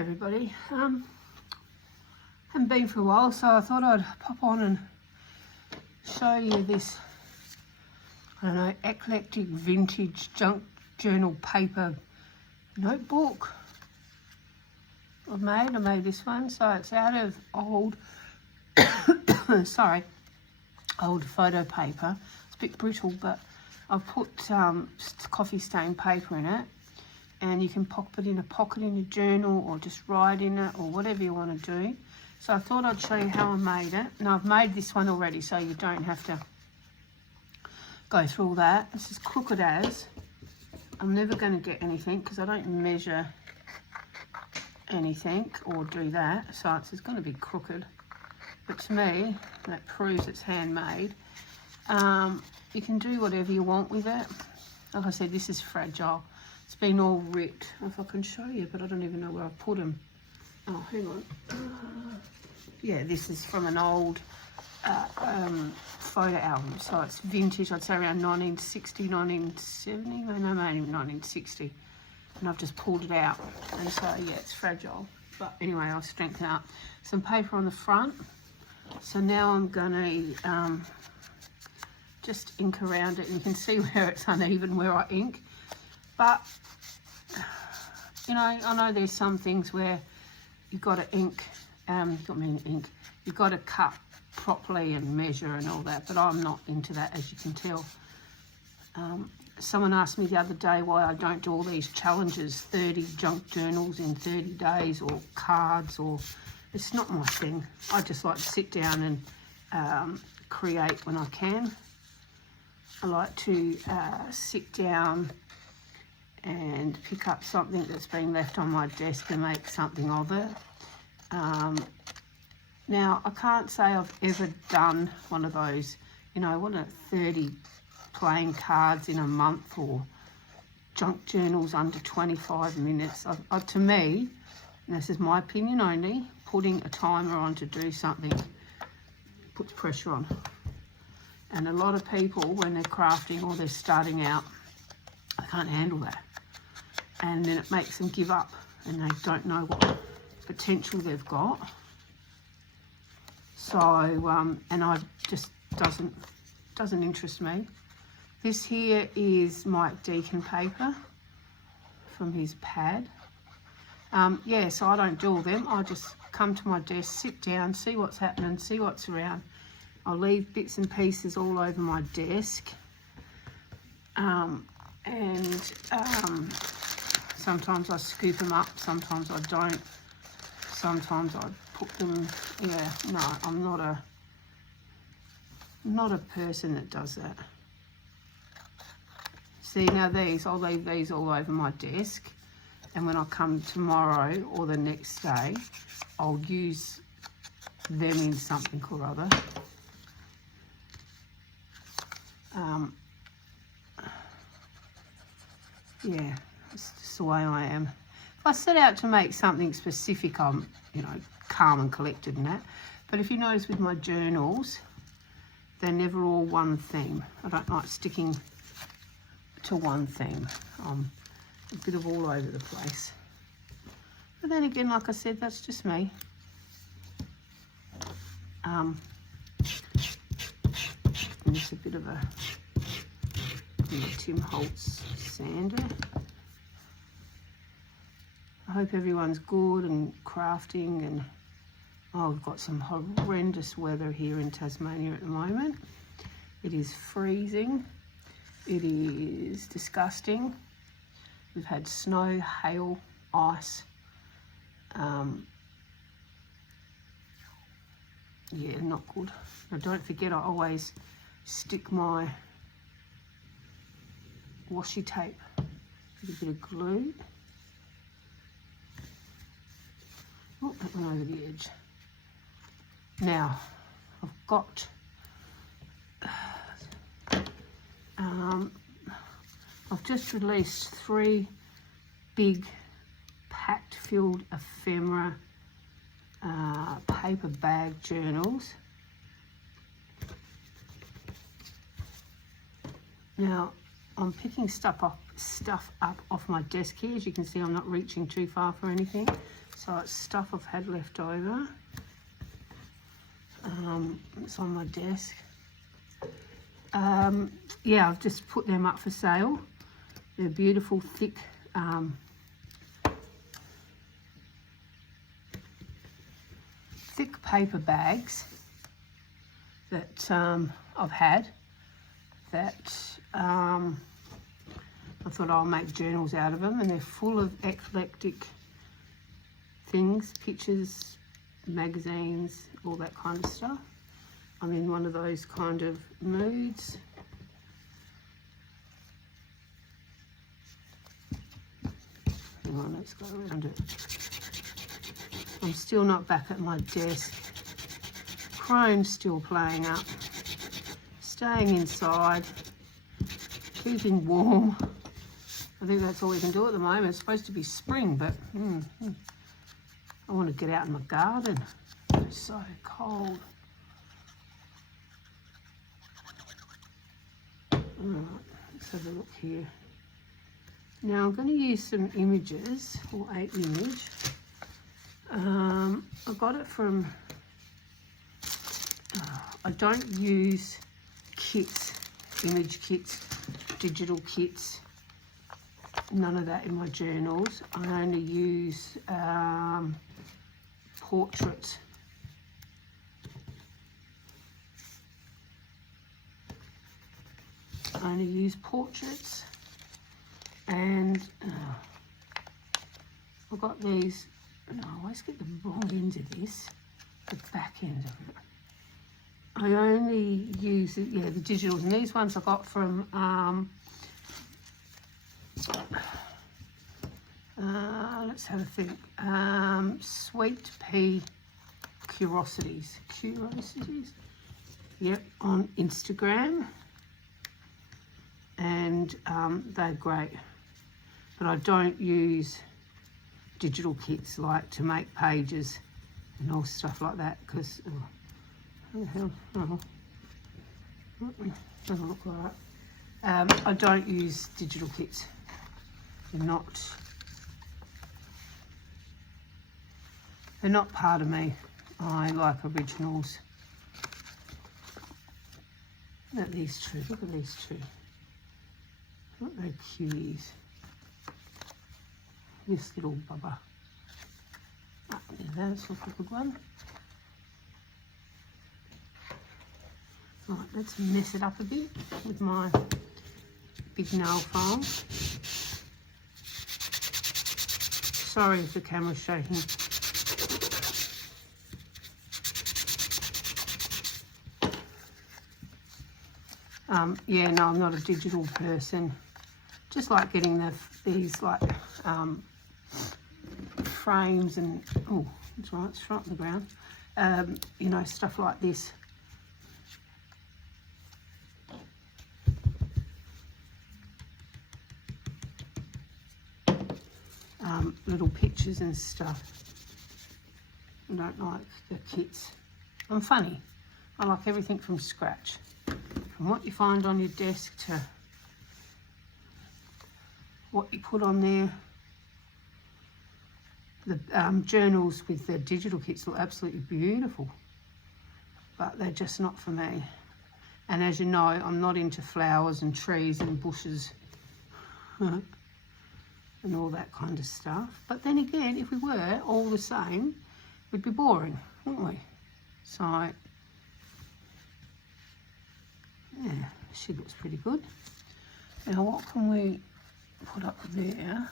everybody. Haven't been for a while, so I thought I'd pop on and show you this, I don't know, eclectic vintage junk journal paper notebook I made this one. So it's out of old sorry, old photo paper. It's a bit brittle, but I've put coffee stain paper in it, and you can pop it in a pocket in your journal or just write in it or whatever you want to do. So I thought I'd show you how I made it. Now I've made this one already, so you don't have to go through all that. This is crooked as. I'm never going to get anything because I don't measure anything or do that, so it's going to be crooked. But to me, that proves it's handmade. You can do whatever you want with it. Like I said, this is fragile. It's been all ripped. If I can show you, but I don't even know where I put them. Oh, hang on. Yeah, this is from an old photo album. So it's vintage, I'd say around 1960, 1970, no, maybe 1960. And I've just pulled it out. And so, yeah, it's fragile. But anyway, I'll strengthen up. Some paper on the front. So now I'm going to just ink around it. And you can see where it's uneven, where I ink. But, you know, I know there's some things where you've got to ink, you've got to cut properly and measure and all that, but I'm not into that, as you can tell. Someone asked me the other day why I don't do all these challenges, 30 junk journals in 30 days or cards, or it's not my thing. I just like to sit down and create when I can. I like to sit down and pick up something that's been left on my desk and make something of it. Now, I can't say I've ever done one of those, you know, 30 playing cards in a month or junk journals under 25 minutes. To me, and this is my opinion only, putting a timer on to do something puts pressure on. And a lot of people, when they're crafting or they're starting out, they can't handle that. And then it makes them give up and they don't know what potential they've got. So, and I just doesn't interest me. This here is Mike Deacon paper from his pad. Yeah, so I don't do all them. I just come to my desk, sit down, see what's happening, see what's around. I'll leave bits and pieces all over my desk. Sometimes I scoop them up, sometimes I don't. Sometimes I put them, yeah, no, I'm not a person that does that. See, now these, I'll leave these all over my desk, and when I come tomorrow or the next day, I'll use them in something or other. Yeah, it's just the way I am. If I set out to make something specific, I'm, you know, calm and collected and that. But if you notice with my journals, they're never all one theme. I don't like sticking to one theme. I'm a bit of all over the place. But then again, like I said, that's just me. And it's a bit of a Tim Holtz sander. I hope everyone's good and crafting, and we've got some horrendous weather here in Tasmania at the moment. It is freezing. It is disgusting. We've had snow, hail, ice. Yeah, not good. Now don't forget, I always stick my washi tape with a bit of glue. Oh, that went over the edge. Now, I've got I've just released 3 big packed filled ephemera paper bag journals. Now I'm picking stuff stuff up off my desk here. As you can see, I'm not reaching too far for anything. So it's stuff I've had left over. It's on my desk. Yeah, I've just put them up for sale. They're beautiful, thick, thick paper bags that I've had that I thought I'll make journals out of them, and they're full of eclectic things, pictures, magazines, all that kind of stuff. I'm in one of those kind of moods. Hang on, let's go around it. I'm still not back at my desk. Chrome's still playing up. Staying inside, keeping warm. I think that's all we can do at the moment. It's supposed to be spring, but I want to get out in my garden. It's so cold. Alright, let's have a look here. Now I'm going to use some images, or a image. I got it from, I don't use kits, image kits, digital kits, none of that in my journals. I only use portraits. I only use portraits, and I've got these. No, I always get the wrong end of this, the back end of it. I only use it, yeah, the digitals, and these ones I got from let's have a think. Sweet Pea Curiosities. Yep, on Instagram. And they're great. But I don't use digital kits like to make pages and all stuff like that, because what the hell? Oh. Doesn't look right. I don't use digital kits. They're not part of me. I like originals. Look at these two. Look at these two. Look at those cuties. This little bubba. Ah, there, that's a good one. Right, let's mess it up a bit with my big nail file. Sorry if the camera's shaking. Yeah, no, I'm not a digital person. Just like getting these like frames and, oh, that's right, it's right on the ground. You know, stuff like this. Little pictures and stuff. I don't like the kits. I'm funny. I like everything from scratch. From what you find on your desk to what you put on there. The journals with the digital kits look absolutely beautiful, but they're just not for me. And as you know, I'm not into flowers and trees and bushes and all that kind of stuff. But then again, if we were all the same, we'd be boring, wouldn't we? So, yeah, she looks pretty good. Now, what can we put up there?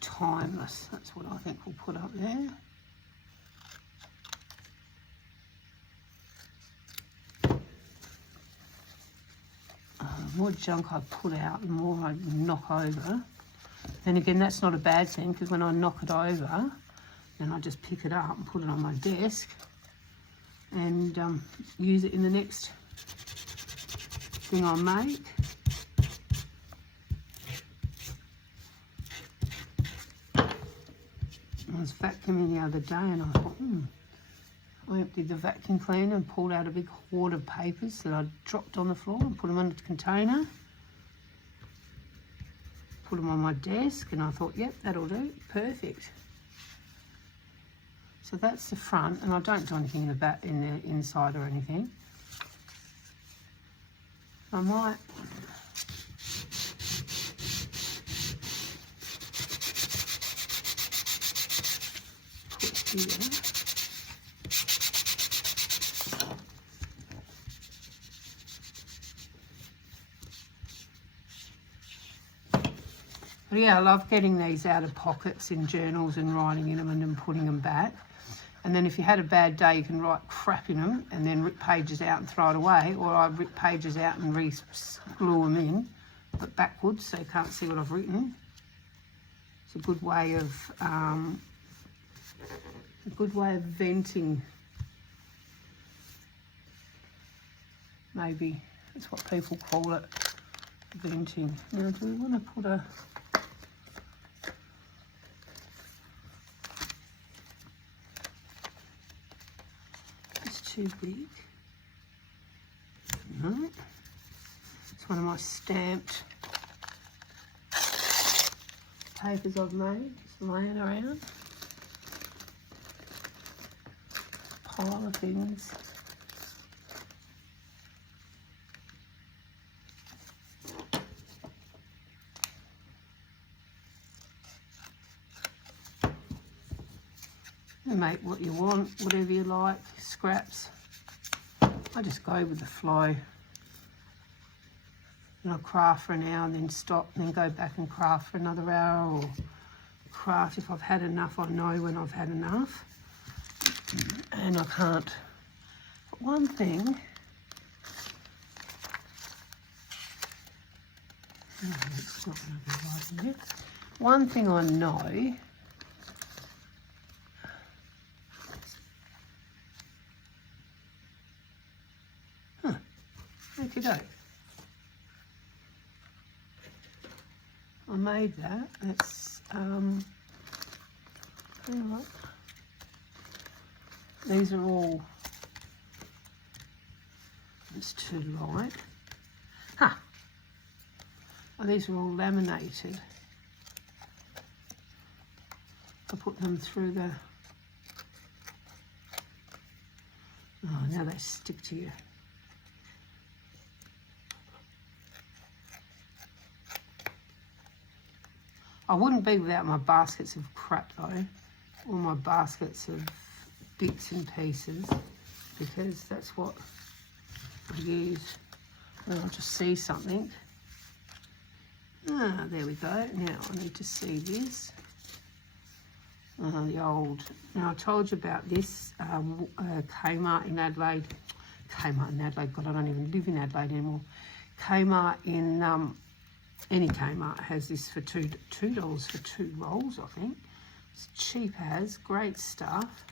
Timeless, that's what I think we'll put up there. The more junk I put out, the more I knock over. Then again, that's not a bad thing, because when I knock it over, then I just pick it up and put it on my desk and use it in the next thing I make. I was vacuuming the other day and I thought, I emptied the vacuum cleaner and pulled out a big hoard of papers that I dropped on the floor and put them in a container. Put them on my desk and I thought, yep, that'll do, perfect. So that's the front, and I don't do anything in the back, in the inside or anything. I might put here. But yeah, I love getting these out of pockets in journals and writing in them and then putting them back. And then if you had a bad day, you can write crap in them and then rip pages out and throw it away. Or I rip pages out and re-glue them in, but backwards so you can't see what I've written. It's a good way of venting. Maybe that's what people call it, venting. Now, do we want to put a... too big. No. It's one of my stamped papers I've made, just laying around. Pile of things. You make what you want, whatever you like, scraps. I just go with the flow. And I'll craft for an hour and then stop and then go back and craft for another hour, or craft if I've had enough. I know when I've had enough. And I can't. But one thing, it's not going to be right in there. One thing I know, okey-doke. I made that. It's these are all, it's too light. Huh. Oh, these are all laminated. I put them through the, oh, now they stick to you. I wouldn't be without my baskets of crap though, all my baskets of bits and pieces, because that's what I use when I just see something. Ah, there we go. Now I need to see this. The old, now I told you about this Kmart in Adelaide. Kmart in Adelaide, God, I don't even live in Adelaide anymore. Kmart in, any Kmart has this for $2 for 2 rolls, I think. It's cheap as, great stuff.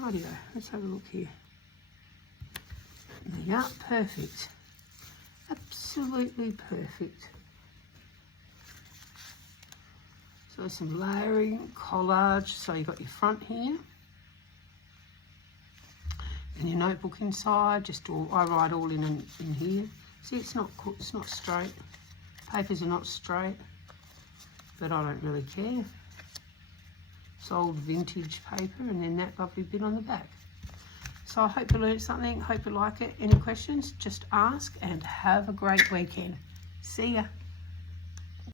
Rightio, let's have a look here. Yeah, perfect. Absolutely perfect. So some layering, collage. So you've got your front here. And your notebook inside, just all, I write all in here. See, it's not straight. Papers are not straight, but I don't really care. It's old vintage paper, and then that lovely bit on the back. So I hope you learned something, hope you like it. Any questions, just ask, and have a great weekend. See ya.